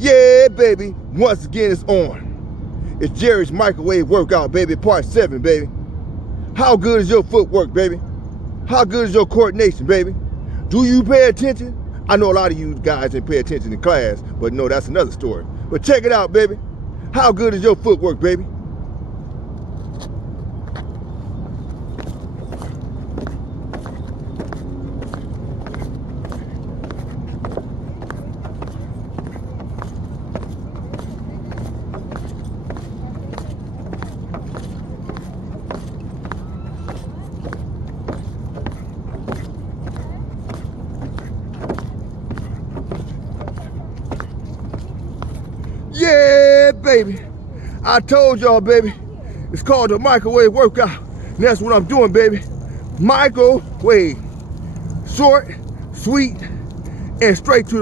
Yeah, baby, once again it's on. It's Gerry's microwave workout, baby, part 7, baby. How good is your footwork, baby? How good is your coordination, baby? Do you pay attention? I know a lot of you guys didn't pay attention in class, but no, that's another story. But check it out, baby. How good is your footwork, baby? Yeah, baby. I told y'all, baby. It's called the microwave workout. And that's what I'm doing, baby. Microwave. Short, sweet, and straight to the